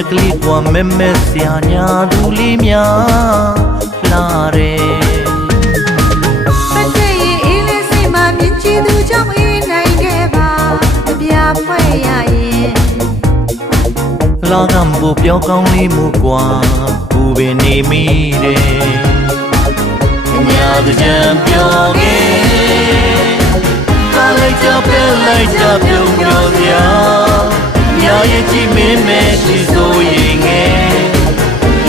မွားပါညက်ညက်ကလေးကွာမဲမဲဆရာညာသူလေးများလာတယ်ပတ်တဲ့ရင်အေးလေးစိတ်မှာမြင်ချသူကြောင့်အေးနိုင်ခဲ့ပါတပြားဖွဲ့ရရင်လာကံကိုပြောကောင်းလေးမှုကွာဘူပင်နေမိတယ်ညာတကြံပြောခဲ့ကားလိုက်ကြပဲလိုက်ကြပြုံးပြောစ ရာညာရဲ့ကြည့်မင်းမဲရှိဆိုရင်ငယ်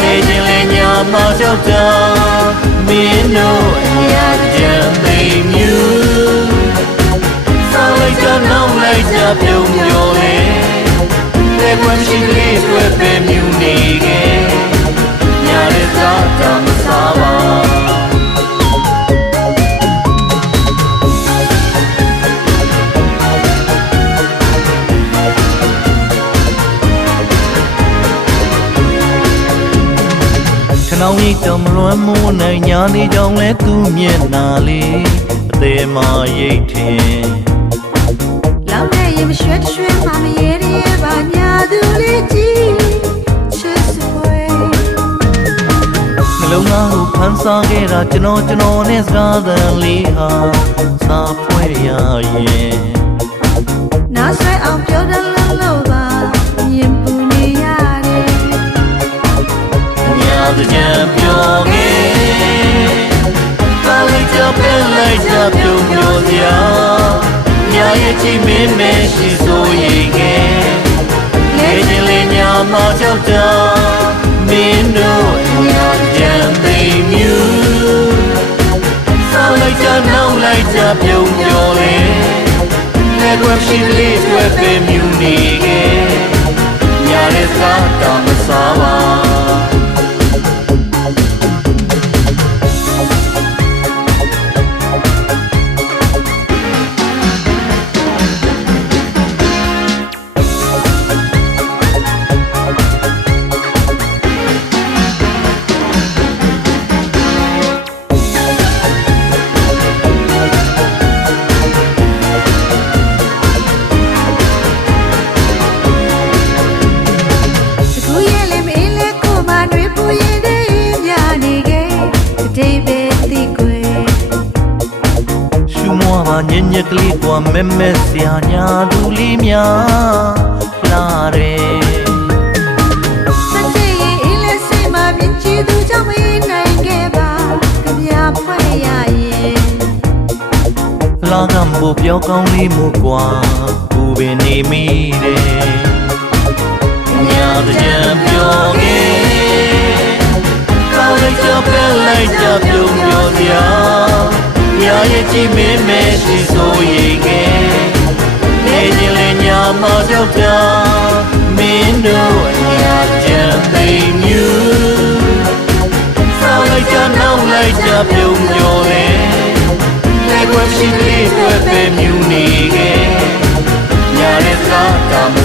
နေခြင်းလဲညာမကြောက်တာမင်းတို့အညာတကြံသိ နောင်းရိတ်တော်မလွမ်းမိုးနိုင်ညာနေကြောင်လဲသူ့မျက်နာလေးအသေးမရိတ်ထင်လောင်တဲ့ရင်မရွှဲတရွှဲမှမရေရဲပါညာသူလေးကြီးချစ်စွဲနှလုံးသားကိုဖန်ဆာခဲ့တာကျွန်တော်ကျွန်တော်နဲ့စကားသံလေးဟာစာဖွဲ့ရရ ညာရဲ့ချီမင်းမရှိဆိုရင်ငယ်လေချင်းလေးညာမကြောက်တာမင်းတို့ညာတကြံသိမြူစားလိုက်ကြနောက်လိုက်ကြပြုံးပြောလေလက်ွယ်ရှိလေးတွေ့ပဲမြူနေခဲ့ညာရဲ့စားတော်မစားပါ ညက်ကလေးကွာမဲမဲဆရာညာသူလေးများလာတယ်စက်တဲ့ရင်အေးလဲစိတ်မှာမြင်ချသူကြောင့်အေးနိုင်ခဲ့ပါကြပြဖွဲ့ရရင်လာကံကိုပြောကောင်းလေးမှုကွာဘူပင်နေမိတယ်ညာတကြံပြောခဲ့ကောင်းလိုက်ကြပဲလိုက်ကြပြုံးပြောစရာညာရဲ့ကြည့်မင်းမရှိဆိုရင် မကြောက်တာမင်းတို့အညာကြံသိမြူစားလိုက်ကြနောက်လိုက်ကြပြုံးပြောလေလက်ွယ်ရှိကလေးတွေ့ပဲမြူနေခဲ့ညာရဲ့စားတာမ